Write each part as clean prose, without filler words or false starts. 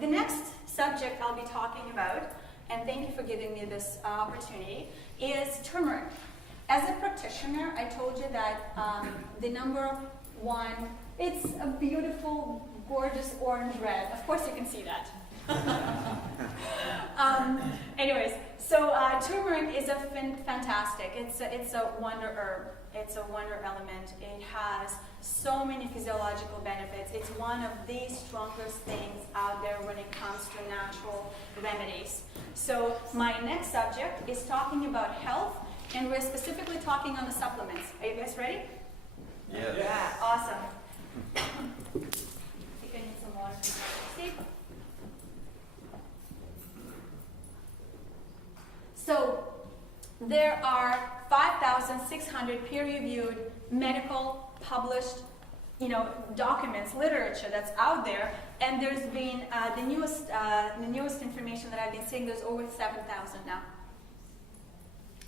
the next subject I'll be talking about, and thank you for giving me this opportunity, is turmeric. As a practitioner, I told you that the number one, it's a beautiful, gorgeous orange red. Of course you can see that. Anyways, so turmeric is a fantastic. It's a wonder herb. It's a wonder element. It has so many physiological benefits. It's one of the strongest things out there when it comes to natural remedies. So my next subject is talking about health, and we're specifically talking on the supplements. Are you guys ready? Yes. Yeah, awesome. I think I need some water. Steve? So there are 5,600 peer-reviewed medical published, documents, literature that's out there, and there's been the newest information that I've been seeing. There's over 7,000 now,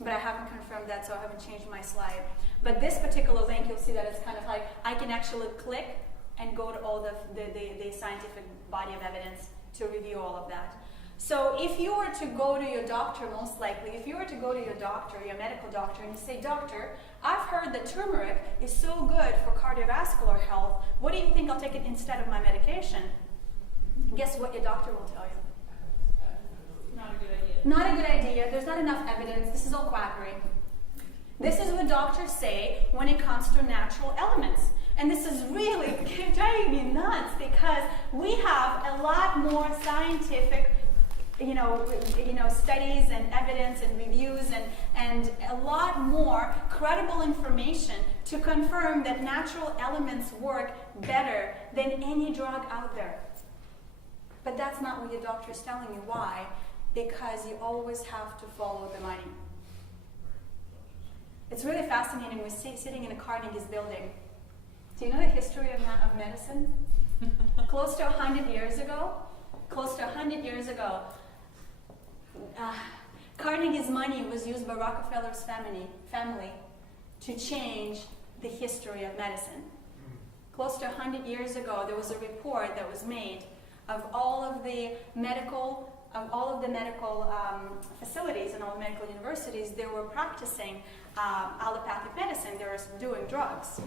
but I haven't confirmed that, so I haven't changed my slide. But this particular link, you'll see that it's kind of like I can actually click and go to all the scientific body of evidence to review all of that. So if you were to go to your doctor, most likely, if you were to go to your doctor, your medical doctor, and you say, "Doctor, I've heard that turmeric is so good for cardiovascular health. What do you think I'll take it instead of my medication?" Guess what your doctor will tell you? Not a good idea. Not a good idea. There's not enough evidence. This is all quackery. This is what doctors say when it comes to natural elements. And this is really driving me nuts because we have a lot more scientific studies and evidence and reviews and a lot more credible information to confirm that natural elements work better than any drug out there. But that's not what your doctor is telling you. Why? Because you always have to follow the money. It's really fascinating. We're sitting in a Carnegie's building. Do you know the history of medicine? Close to 100 years ago, Carnegie's money was used by Rockefeller's family to change the history of medicine. Close to 100 years ago, there was a report that was made of all of the medical facilities and all the medical universities. They were practicing allopathic medicine. They were doing drugs.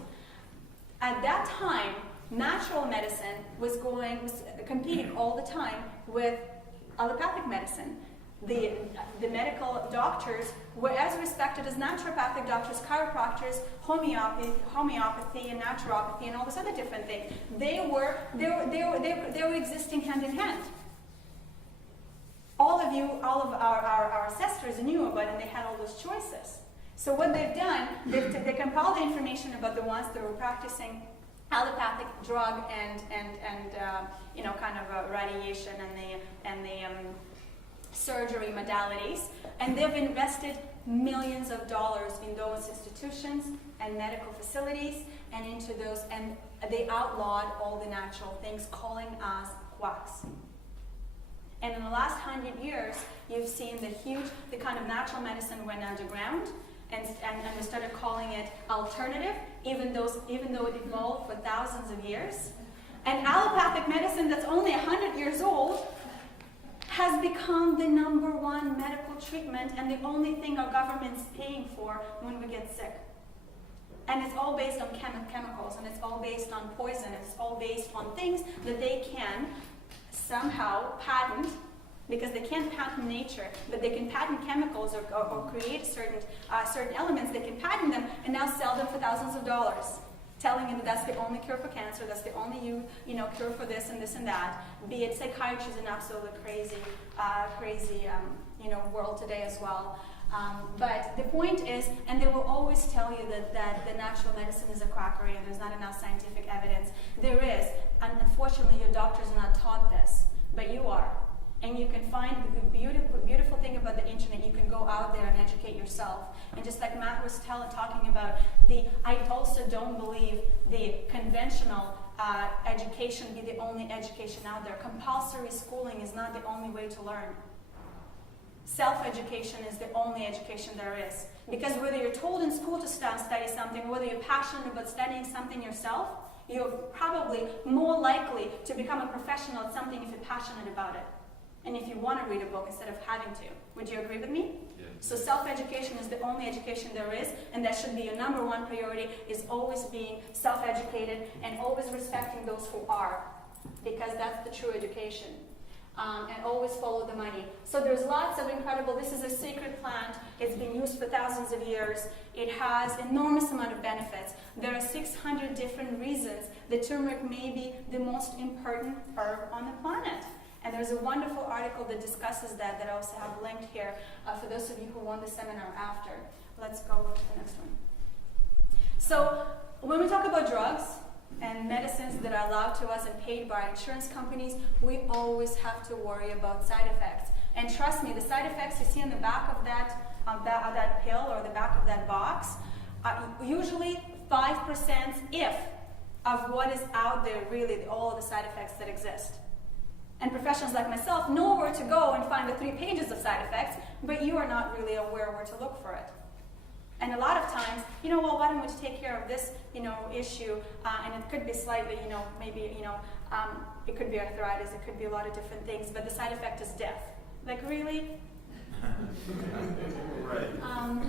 At that time, natural medicine was competing all the time with allopathic medicine. The medical doctors were as respected as naturopathic doctors, chiropractors, homeopathy and naturopathy and all this other different thing. They were existing hand in hand. All of our ancestors knew about it, and they had all those choices. So what they've done, they compiled the information about the ones that were practicing allopathic drug and radiation and the surgery modalities, and they've invested millions of dollars in those institutions and medical facilities and into those, and they outlawed all the natural things, calling us quacks. And in the last 100 years, you've seen the kind of natural medicine went underground, and we started calling it alternative, even though it evolved for thousands of years. And allopathic medicine that's only 100 years old has become the #1 medical treatment and the only thing our government's paying for when we get sick. And it's all based on chemicals, and it's all based on poison, and it's all based on things that they can somehow patent, because they can't patent nature, but they can patent chemicals or create certain elements. They can patent them and now sell them for thousands of dollars, telling you that that's the only cure for cancer, that's the only cure for this and this and that. Be it psychiatry is an absolutely crazy world today as well. But the point is, and they will always tell you that the natural medicine is a quackery and there's not enough scientific evidence. There is, and unfortunately your doctors are not taught this, but you are. And you can find the beautiful thing about the internet. You can go out there and educate yourself. And just like Matt was talking about, I also don't believe the conventional education be the only education out there. Compulsory schooling is not the only way to learn. Self-education is the only education there is. Because whether you're told in school to study something, or whether you're passionate about studying something yourself, You're probably more likely to become a professional at something if you're passionate about it. And if you want to read a book instead of having to. Would you agree with me? Yeah. So self-education is the only education there is, and that should be your number one priority, is always being self-educated and always respecting those who are, because that's the true education. And always follow the money. So there's lots of incredible, this is a sacred plant. It's been used for thousands of years. It has enormous amount of benefits. There are 600 different reasons that turmeric may be the most important herb on the planet. And there's a wonderful article that discusses that I also have linked here for those of you who want the seminar after. Let's go to the next one. So when we talk about drugs and medicines that are allowed to us and paid by insurance companies, we always have to worry about side effects. And trust me, the side effects you see on the back of that pill or the back of that box are usually 5% if of what is out there, really all of the side effects that exist. And professionals like myself know where to go and find the 3 pages of side effects, but you are not really aware where to look for it. And a lot of times, well, why don't we take care of this, issue, and it could be slightly, maybe, it could be arthritis, it could be a lot of different things, but the side effect is death. Like, really? Right.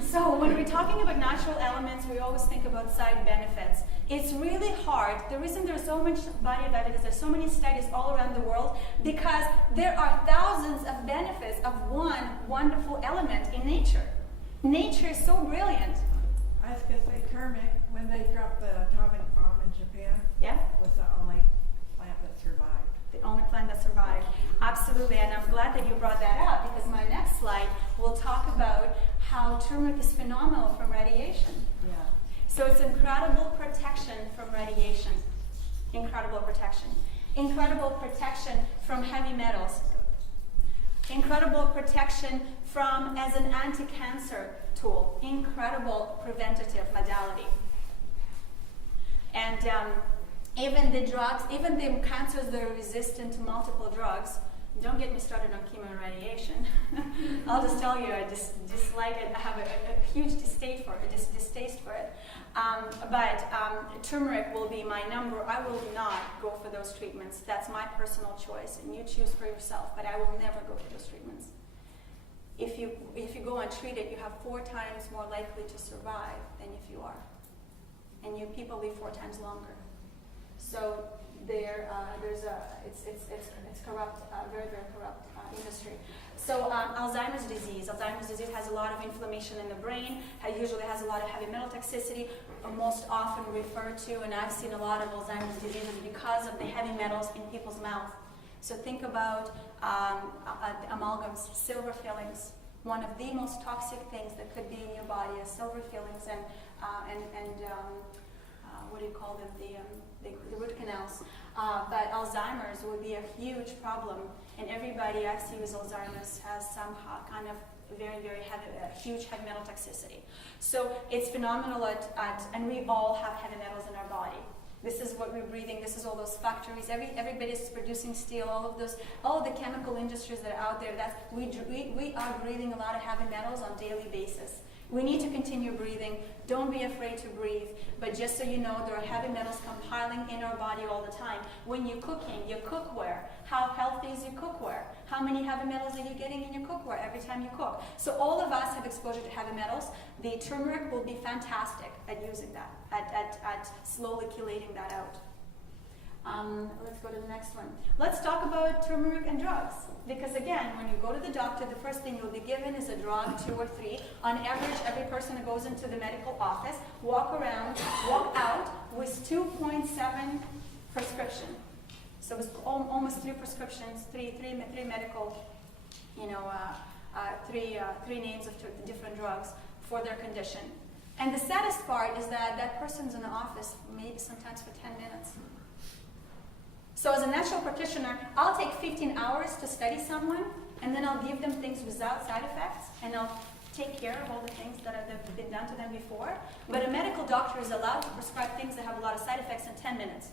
So when we're talking about natural elements, we always think about side benefits. It's really hard. The reason there's so much body of evidence, there's so many studies all around the world, because there are thousands of benefits of one wonderful element in nature. Nature is so brilliant. I was going to say turmeric, when they dropped the atomic bomb in Japan, Yeah? was the only plant that survived. The only plant that survived. Absolutely, and I'm glad that you brought that up, because my next slide will talk about how turmeric is phenomenal from radiation. Yeah. So it's incredible protection from radiation. Incredible protection. Incredible protection from heavy metals. Incredible protection from, as an anti-cancer tool. Incredible preventative modality. And even the drugs, even the cancers that are resistant to multiple drugs, don't get me started on chemo and radiation. I'll just tell you, I just dislike it. I have a huge distaste for it. But turmeric will be my number. I will not go for those treatments. That's my personal choice, and you choose for yourself. But I will never go for those treatments. If you go untreated, you have 4 times more likely to survive than if you are, and people live 4 times longer. So it's corrupt, very, very corrupt industry. So Alzheimer's disease has a lot of inflammation in the brain, usually has a lot of heavy metal toxicity, most often referred to, and I've seen a lot of Alzheimer's diseases because of the heavy metals in people's mouth. So think about amalgams, silver fillings. One of the most toxic things that could be in your body is silver fillings and what do you call them? The root canals. But Alzheimer's would be a huge problem, and everybody I've seen with Alzheimer's has some kind of very, very heavy, huge heavy metal toxicity. So it's phenomenal and we all have heavy metals in our body. This is what we're breathing. This is all those factories. Everybody's producing steel. All of the chemical industries that are out there. We are breathing a lot of heavy metals on a daily basis. We need to continue breathing. Don't be afraid to breathe. But just so you know, there are heavy metals compiling in our body all the time. When you're cooking, your cookware, how healthy is your cookware? How many heavy metals are you getting in your cookware every time you cook? So all of us have exposure to heavy metals. The turmeric will be fantastic at using that, at slowly chelating that out. Let's go to the next one. Let's talk about turmeric and drugs. Because again, when you go to the doctor, the first thing you'll be given is a drug, 2 or 3. On average, every person who goes into the medical office walk out with 2.7 prescription. So it's almost 3 prescriptions, three medical, 3 names of different drugs for their condition. And the saddest part is that person's in the office maybe sometimes for 10 minutes. So as a natural practitioner, I'll take 15 hours to study someone, and then I'll give them things without side effects, and I'll take care of all the things that have been done to them before. But a medical doctor is allowed to prescribe things that have a lot of side effects in 10 minutes.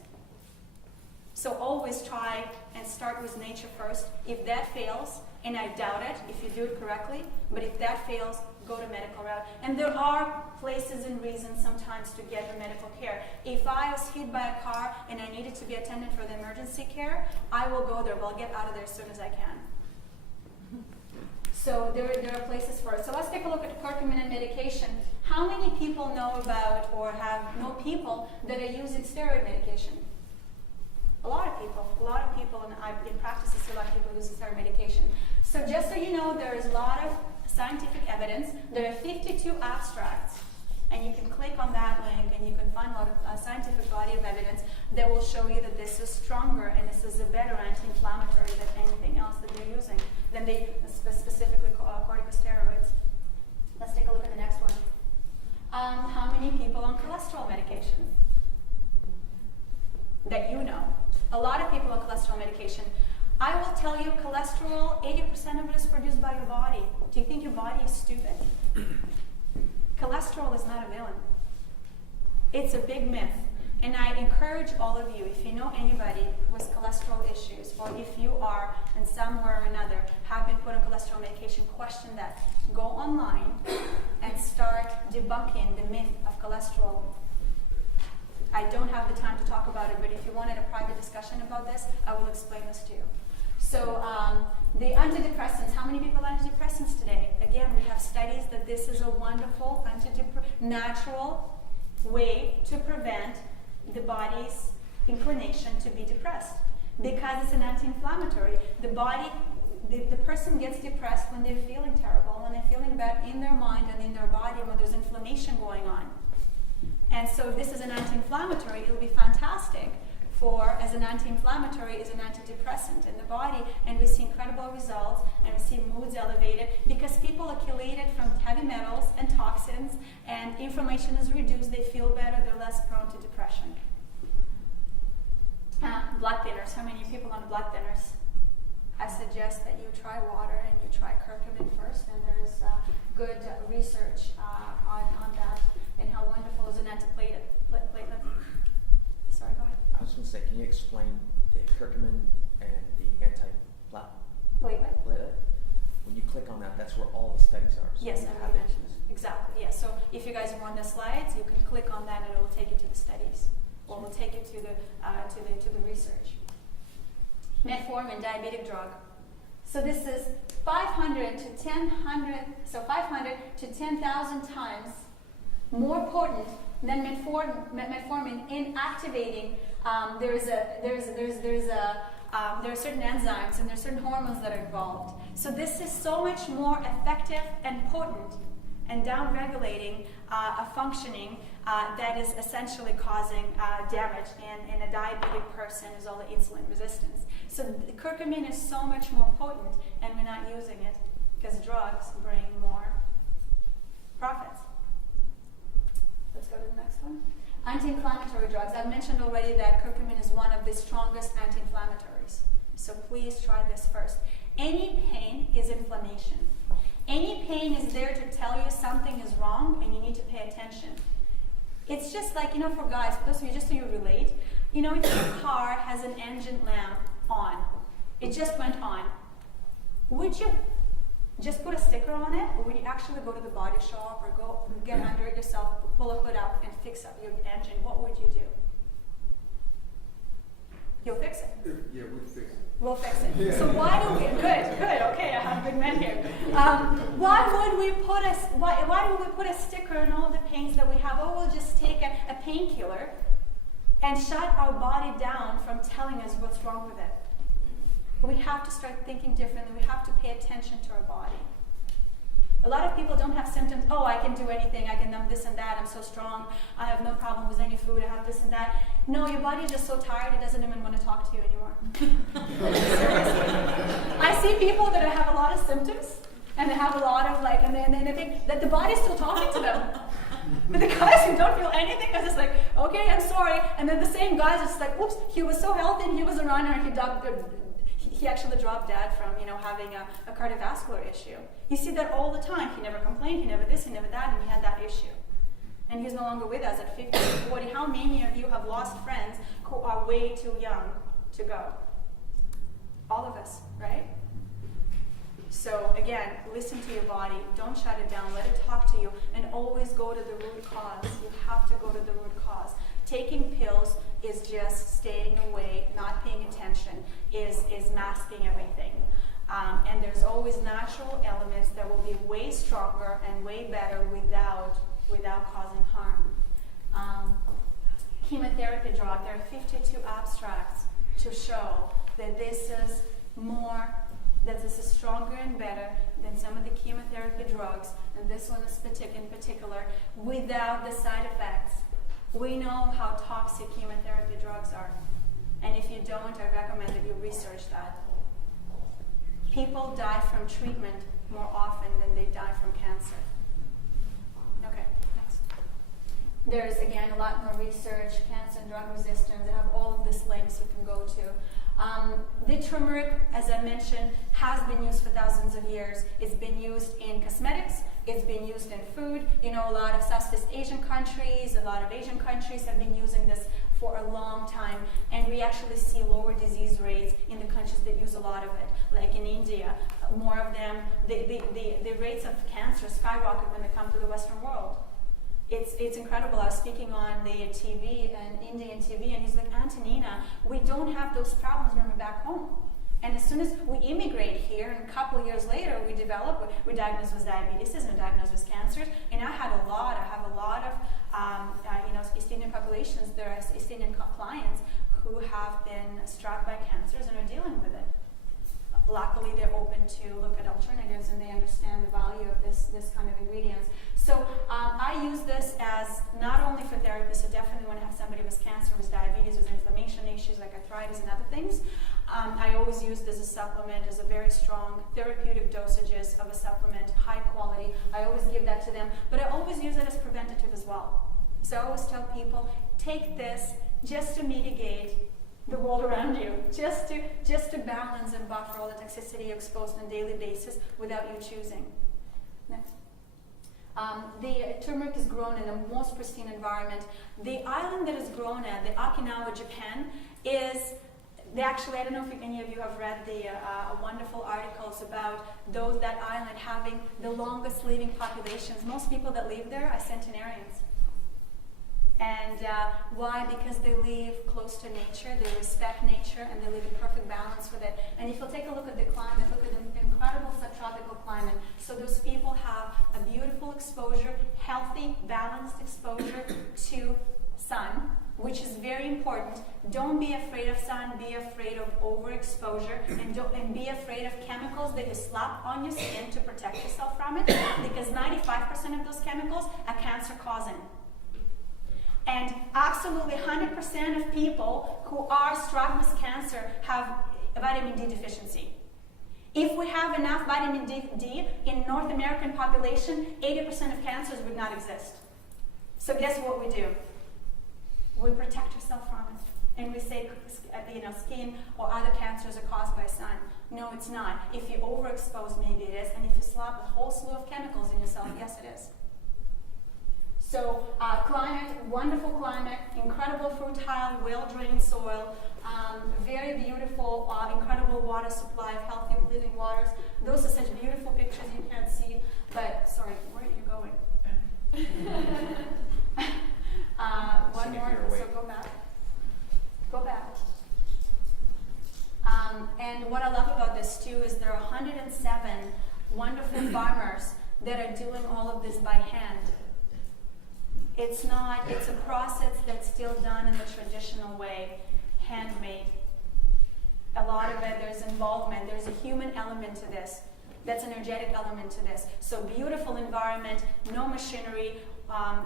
So always try and start with nature first. If that fails, and I doubt it if you do it correctly, but if that fails, go to medical route. And there are places and reasons sometimes to get the medical care. If I was hit by a car and I needed to be attended for the emergency care, I will go there, but I'll get out of there as soon as I can. So there are places for it. So let's take a look at curcumin and medication. How many people know about or know people that are using steroid medication? A lot of people. A lot of people, and in practice I see a lot of people using steroid medication. So just so you know, there is a lot of scientific evidence. There are 52 abstracts, and you can click on that link and you can find a lot of scientific body of evidence that will show you that this is stronger and this is a better anti-inflammatory than anything else that they're using, than they specifically corticosteroids. Let's take a look at the next one. How many people on cholesterol medication? That you know. A lot of people on cholesterol medication. I will tell you, cholesterol, 80% of it is produced by your body. Do you think your body is stupid? Cholesterol is not a villain. It's a big myth. And I encourage all of you, if you know anybody with cholesterol issues, or if you are in some way or another have been put on cholesterol medication, question that. Go online and start debunking the myth of cholesterol. I don't have the time to talk about it, but if you wanted a private discussion about this, I will explain this to you. So the antidepressants, how many people are antidepressants today? Again, we have studies that this is a wonderful natural way to prevent the body's inclination to be depressed, because it's an anti-inflammatory. The body, the person gets depressed when they're feeling terrible, when they're feeling bad in their mind and in their body, when there's inflammation going on. And so if this is an anti-inflammatory, it'll be fantastic as an anti-inflammatory is an antidepressant in the body, and we see incredible results, and we see moods elevated because people are chelated from heavy metals and toxins, and inflammation is reduced, they feel better, they're less prone to depression. Blood thinners, how many people on blood thinners? I suggest that you try water and you try curcumin first, and there's good research on that and how wonderful is an antiplatelet. Sorry, go ahead. I was going to say, can you explain the curcumin and the Platelet? When you click on that, that's where all the studies are. So Yes, you I have already it. mentioned it. Exactly, yes. So if you guys are on the slides, you can click on that and it will take you to the studies. Or it will take you to the research. Metformin, diabetic drug. So this is 500 to 10,000 times more potent than metformin in activating. There are certain enzymes and there are certain hormones that are involved. So this is so much more effective and potent and down-regulating a functioning that is essentially causing damage in a diabetic person is all the insulin resistance. So the curcumin is so much more potent, and we're not using it because drugs bring more profits. Let's go to the next one. Anti-inflammatory drugs. I've mentioned already that curcumin is one of the strongest anti-inflammatories. So please try this first. Any pain is inflammation. Any pain is there to tell you something is wrong and you need to pay attention. It's just like, for guys, for those of you, just so you relate, if your car has an engine lamp on, it just went on, would you just put a sticker on it, or would you actually go to the body shop or go get under it yourself, pull a hood out and fix up your engine? What would you do? You'll fix it. Yeah, we'll fix it. We'll fix it. Yeah. So why do we? Good. Okay, I have good men here. Why do we put a sticker on all the pains that we have? Oh, we'll just take a painkiller and shut our body down from telling us what's wrong with it. We have to start thinking differently. We have to pay attention to our body. A lot of people don't have symptoms. Oh, I can do anything. I can numb this and that. I'm so strong. I have no problem with any food. I have this and that. No, your body is just so tired it doesn't even want to talk to you anymore. Seriously. I see people that have a lot of symptoms and they have a lot of and they think that the body's still talking to them. But the guys who don't feel anything are just like, okay, I'm sorry. And then the same guys are just like, oops, he was so healthy and he was a runner and he actually dropped dead from having a cardiovascular issue. You see that all the time. He never complained, he never this, he never that, and he had that issue. And he's no longer with us at 50 or 40. How many of you have lost friends who are way too young to go. All of us, right? So again, listen to your body. Don't shut it down. Let it talk to you, and always go to the root cause. You have to go to the root cause. Taking pills is just staying away, not paying attention, is masking everything. And there's always natural elements that will be way stronger and way better without causing harm. Chemotherapy drug, there are 52 abstracts to show that this is stronger and better than some of the chemotherapy drugs, and this one is in particular, without the side effects. We know how toxic chemotherapy drugs are, and if you don't, I recommend that you research that. People die from treatment more often than they die from cancer. Okay, next. There's, again, a lot more research, cancer and drug resistance. I have all of these links you can go to. The turmeric, as I mentioned, has been used for thousands of years. It's been used in cosmetics. It's been used in food. You know, a lot of Southeast Asian countries, a lot of Asian countries have been using this for a long time. And we actually see lower disease rates in the countries that use a lot of it. Like in India, more of them, the rates of cancer skyrocket when they come to the Western world. It's incredible. I was speaking on the TV, an Indian TV, and he's like, Antonina, we don't have those problems when we're back home. And as soon as we immigrate here, and a couple of years later, we're diagnosed with diabetes, and diagnosed with cancers. And I have a lot of East Indian populations. There are East Indian clients who have been struck by cancers and are dealing with it. Luckily, they're open to look at alternatives, and they understand the value of this kind of ingredients. So I use this as not only for therapy, so definitely when I have somebody with cancer, with diabetes, with inflammation issues like arthritis and other things, I always use this as a supplement, as a very strong therapeutic dosages of a supplement, high quality. I always give that to them, but I always use it as preventative as well. So I always tell people, take this just to mitigate the world around you, just to balance and buffer all the toxicity you're exposed on a daily basis without you choosing. Next. The turmeric is grown in the most pristine environment. The island that is grown at, the Okinawa, Japan, I don't know if any of you have read the wonderful articles about that island having the longest living populations. Most people that live there are centenarians. And why? Because they live close to nature, they respect nature, and they live in perfect balance with it. And if you'll take a look at the climate, look at the incredible subtropical climate. So those people have a beautiful exposure, healthy, balanced exposure to sun, which is very important. Don't be afraid of sun, be afraid of overexposure, and be afraid of chemicals that you slap on your skin to protect yourself from it, because 95% of those chemicals are cancer-causing. And absolutely 100% of people who are struck with cancer have a vitamin D deficiency. If we have enough vitamin D in North American population, 80% of cancers would not exist. So guess what we do? We protect ourselves from it. And we say, skin or other cancers are caused by sun. No, it's not. If you overexpose, maybe it is. And if you slap a whole slew of chemicals in yourself, yes, it is. So climate, wonderful climate, incredible fertile, well-drained soil, very beautiful, incredible water supply of healthy living waters. Those are such beautiful pictures you can't see, but sorry, where are you going? One more, so go back. Go back. And what I love about this too is there are 107 wonderful farmers that are doing all of this by hand. It's a process that's still done in the traditional way, handmade. A lot of it, there's involvement, there's a human element to this. That's an energetic element to this. So beautiful environment, no machinery, as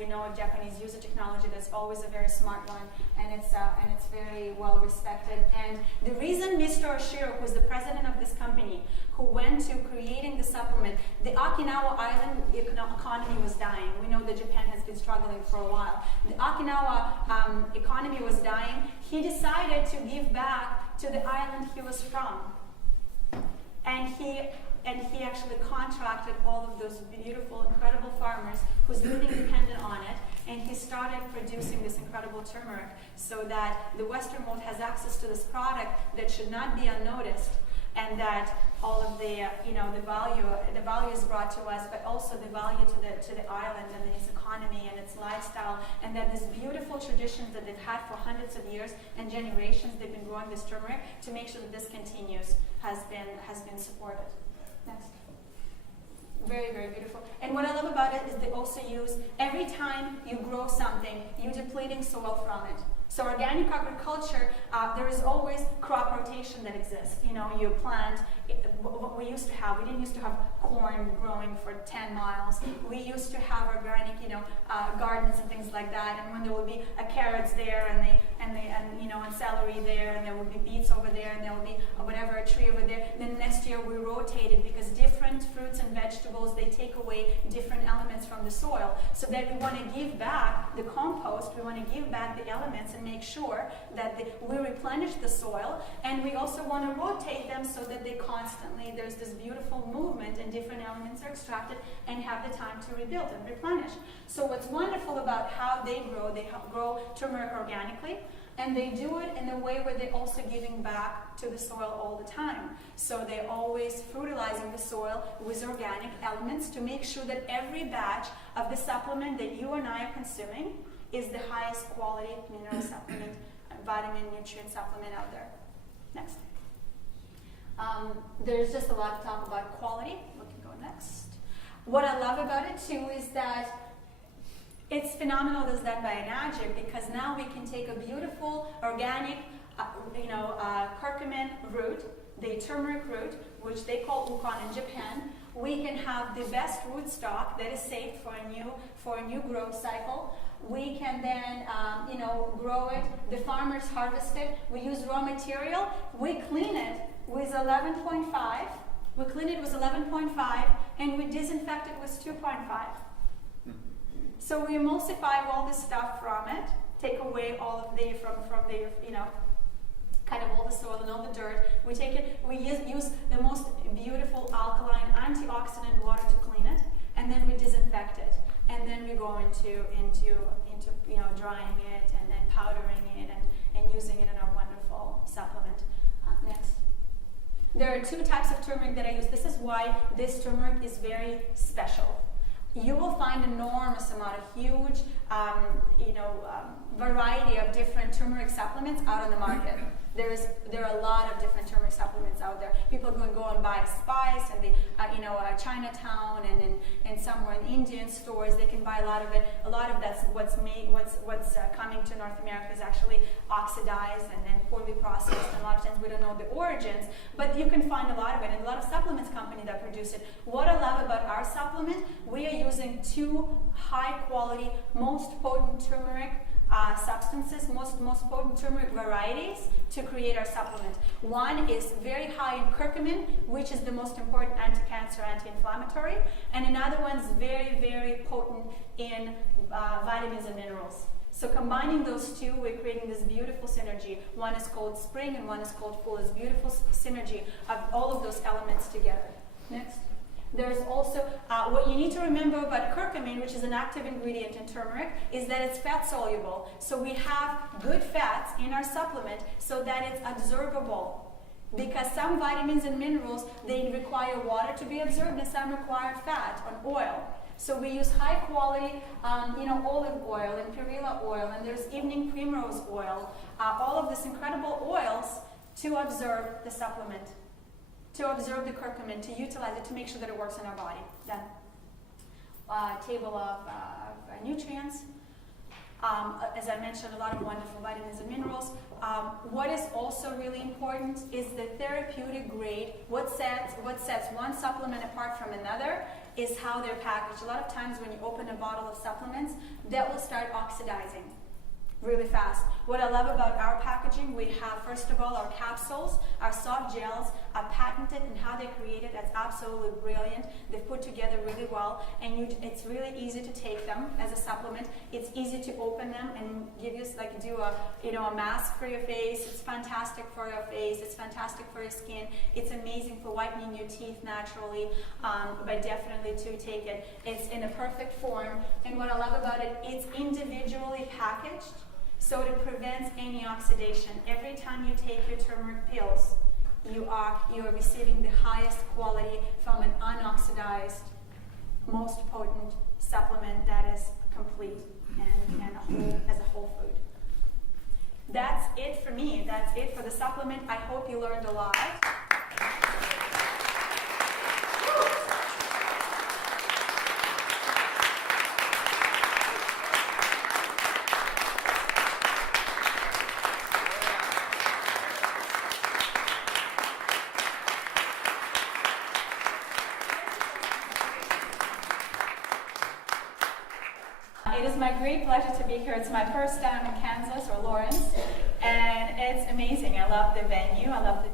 you know, Japanese use a technology that's always a very smart one, and it's very well respected. And the reason Mr. Oshiro, who was the president of this company, who went to creating the supplement, the Okinawa island economy was dying. We know that Japan has been struggling for a while. The Okinawa economy was dying. He decided to give back to the island he was from. And he actually contracted all of those beautiful, incredible farmers whose living depended on it, and he started producing this incredible turmeric so that the Western world has access to this product that should not be unnoticed, and that all of the the value is brought to us, but also the value to the island and its economy and its lifestyle, and that these beautiful traditions that they've had for hundreds of years and generations, they've been growing this turmeric to make sure that this continues, has been supported. Next. Very, very beautiful. And what I love about it is they also use, every time you grow something, you're depleting soil from it. So organic agriculture, there is always crop rotation that exists. You know, you plant, what we used to have, we didn't used to have corn growing for 10 miles. We used to have organic, gardens and things like that. And when there would be carrots there and celery there, and there would be beets over there, and there would be a tree over there. Then next year we rotated, because different fruits and vegetables, they take away different elements from the soil. So that we want to give back the compost, we want to give back the elements and make sure that we replenish the soil, and we also want to rotate them so that they constantly, there's this beautiful movement and different elements are extracted and have the time to rebuild and replenish. So what's wonderful about how they grow turmeric organically, and they do it in a way where they're also giving back to the soil all the time. So they're always fertilizing the soil with organic elements to make sure that every batch of the supplement that you and I are consuming is the highest quality mineral supplement, vitamin, nutrient supplement out there. Next. There's just a lot to talk about quality. We can go next. What I love about it too is that it's phenomenal that's done by Enagic, because now we can take a beautiful organic, curcumin root, the turmeric root, which they call UKON in Japan. We can have the best rootstock that is safe for a new growth cycle. We can then, grow it. The farmers harvest it. We use raw material. We clean it with 11.5. We clean it with 11.5, and we disinfect it with 2.5. So we emulsify all the stuff from it, take away all of the kind of all the soil and all the dirt. We take it. We use the most beautiful alkaline antioxidant water to clean it, and then we disinfect it, and then we go into drying it and then powdering it and using it in our wonderful supplement. Next. There are two types of turmeric that I use. This is why this turmeric is very special. You will find enormous amount of huge, variety of different turmeric supplements out on the market. There are a lot of different turmeric supplements out there. People can go and buy spice, and Chinatown and somewhere in Indian stores they can buy a lot of it. A lot of that's what's coming to North America is actually oxidized and then poorly processed. And a lot of times we don't know the origins, but you can find a lot of it, and a lot of supplements companies that produce it. What I love about our supplement, we are using two high quality, most potent turmeric substances, most potent turmeric varieties to create our supplement. One is very high in curcumin, which is the most important anti-cancer, anti-inflammatory, and another one's very, very potent in vitamins and minerals. So combining those two, we're creating this beautiful synergy. One is called spring and one is called fall. This beautiful synergy of all of those elements together. Next. There's also, what you need to remember about curcumin, which is an active ingredient in turmeric, is that it's fat soluble. So we have good fats in our supplement so that it's absorbable. Because some vitamins and minerals, they require water to be absorbed, and some require fat or oil. So we use high quality, olive oil and perilla oil, and there's evening primrose oil, all of these incredible oils to absorb the supplement, to absorb the curcumin, to utilize it, to make sure that it works in our body. Then, table of nutrients. As I mentioned, a lot of wonderful vitamins and minerals. What is also really important is the therapeutic grade. What sets one supplement apart from another is how they're packaged. A lot of times when you open a bottle of supplements, that will start oxidizing really fast. What I love about our packaging, we have, first of all, our capsules, our soft gels, are patented, and how they created that's absolutely brilliant. They've put together really well, and it's really easy to take them as a supplement. It's easy to open them and give you do a mask for your face. It's fantastic for your face. It's fantastic for your skin. It's amazing for whitening your teeth naturally. But definitely to take it. It's in a perfect form, and what I love about it, it's individually packaged, so it prevents any oxidation. Every time you take your turmeric pills, you are receiving the highest quality from an unoxidized, most potent supplement that is complete and as a whole food. That's it for me. That's it for the supplement. I hope you learned a lot. It is my great pleasure to be here. It's my first time in Kansas or Lawrence, and it's amazing. I love the venue. I love the